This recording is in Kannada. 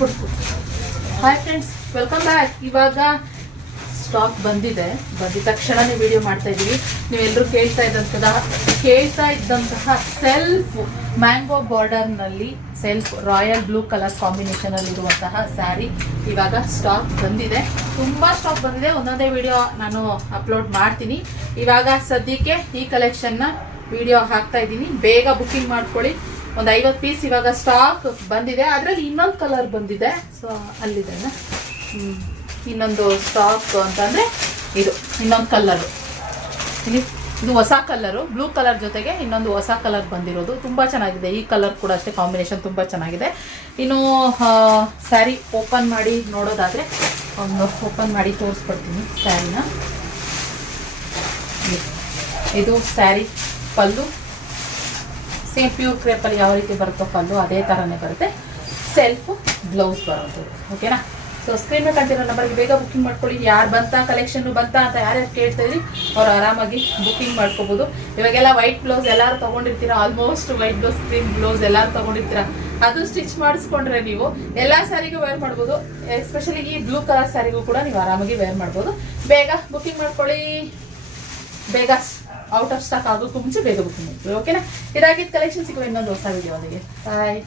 ಕೊಡ್ತು. Hi friends, welcome back. ಇವಾಗ ಸ್ಟಾಕ್ ಬಂದಿದ ತಕ್ಷಣನೇ ವಿಡಿಯೋ ಮಾಡ್ತಾ ಇದ್ದೀವಿ. ನೀವೆಲ್ಲರೂ ಕೇಳ್ತಾ ಇದ್ದಂತಹ ಸೆಲ್ಫ್ ಮ್ಯಾಂಗೋ ಬಾರ್ಡರ್ನಲ್ಲಿ self royal blue colour combination ಅಲ್ಲಿ ಇರುವಂತಹ ಸ್ಯಾರಿ ಇವಾಗ ಸ್ಟಾಕ್ ಬಂದಿದೆ. ತುಂಬಾ ಸ್ಟಾಕ್ ಬಂದಿದೆ. ಒಂದೊಂದೇ ವಿಡಿಯೋ ನಾನು ಅಪ್ಲೋಡ್ ಮಾಡ್ತೀನಿ. ಇವಾಗ ಸದ್ಯಕ್ಕೆ ಈ ಕಲೆಕ್ಷನ್ನ ವಿಡಿಯೋ ಹಾಕ್ತಾ ಇದ್ದೀನಿ. ಬೇಗ ಬುಕ್ಕಿಂಗ್ ಮಾಡ್ಕೊಳ್ಳಿ. ಒಂದು 50 ಪೀಸ್ ಇವಾಗ ಸ್ಟಾಕ್ ಬಂದಿದೆ. ಅದರಲ್ಲಿ ಇನ್ನೊಂದು ಕಲರ್ ಬಂದಿದೆ. ಸೊ ಅಲ್ಲಿದೆ ಇನ್ನೊಂದು ಸ್ಟಾಕ್ ಅಂತಂದರೆ ಇದು ಇನ್ನೊಂದು ಕಲರು. ಇದು ಹೊಸ ಕಲರು, ಬ್ಲೂ ಕಲರ್ ಜೊತೆಗೆ ಇನ್ನೊಂದು ಹೊಸ ಕಲರ್ ಬಂದಿರೋದು. ತುಂಬ ಚೆನ್ನಾಗಿದೆ. ಈ ಕಲರ್ ಕೂಡ ಅಷ್ಟೇ, ಕಾಂಬಿನೇಷನ್ ತುಂಬ ಚೆನ್ನಾಗಿದೆ. ಇನ್ನು ಸ್ಯಾರಿ ಓಪನ್ ಮಾಡಿ ನೋಡೋದಾದರೆ ಒಂದು ಓಪನ್ ಮಾಡಿ ತೋರಿಸ್ಕೊಡ್ತೀನಿ ಸ್ಯಾರಿನ. ಇದು ಸ್ಯಾರಿ ಪಲ್ಲು ಸೇಮ್ ಪ್ಯೂರ್ ಕ್ರೇಪಲ್ಲಿ ಯಾವ ರೀತಿ ಬರುತ್ತೋ ಪಲ್ಲು ಅದೇ ಥರನೇ ಬರುತ್ತೆ. ಸೆಲ್ಫ್ ಬ್ಲೌಸ್ ಬರೋದು. ಓಕೆನಾ? ಸೊ ಸ್ಕ್ರೀನ್ ಮೇಲೆ ಕಾಣ್ತಿರೋ ನಂಬರ್ಗೆ ಬೇಗ ಬುಕ್ಕಿಂಗ್ ಮಾಡ್ಕೊಳ್ಳಿ. ಯಾರು ಕಲೆಕ್ಷನ್ನು ಬಂತಾ ಅಂತ ಯಾರ್ಯಾರು ಕೇಳ್ತಾ ಇದ್ರಿ ಅವ್ರು ಆರಾಮಾಗಿ ಬುಕ್ಕಿಂಗ್ ಮಾಡ್ಕೋಬೋದು. ಇವಾಗೆಲ್ಲ ವೈಟ್ ಬ್ಲೌಸ್ ಎಲ್ಲರೂ ತೊಗೊಂಡಿರ್ತೀರ. Almost white blouse, cream blouse ಎಲ್ಲರೂ ತೊಗೊಂಡಿರ್ತೀರ. ಅದು ಸ್ಟಿಚ್ ಮಾಡಿಸ್ಕೊಂಡ್ರೆ ನೀವು ಎಲ್ಲ ಸ್ಯಾರಿಗೂ ವೇರ್ ಮಾಡ್ಬೋದು. ಎಸ್ಪೆಷಲಿ ಈ ಬ್ಲೂ ಕಲರ್ ಸ್ಯಾರಿಗೂ ಕೂಡ ನೀವು ಆರಾಮಾಗಿ ವೇರ್ ಮಾಡ್ಬೋದು. ಬೇಗ ಬುಕ್ಕಿಂಗ್ ಮಾಡ್ಕೊಳ್ಳಿ. ಬೇಗ ಔಟ್ ಆಫ್ ಸ್ಟಾಕ್ ಆಗೋಕ್ಕೂ ಮುಂಚೆ ಬೇಗ ಬುಕ್ಕಿಂಗ್ ಮಾಡ್ಕೊಳ್ಳಿ. ಓಕೆನಾ? ಇದಾಗಿದ್ದು ಕಲೆಕ್ಷನ್. ಸಿಗುವ ಇನ್ನೊಂದು ಹೊಸ ವಿಡಿಯೋ. ಬಾಯ್.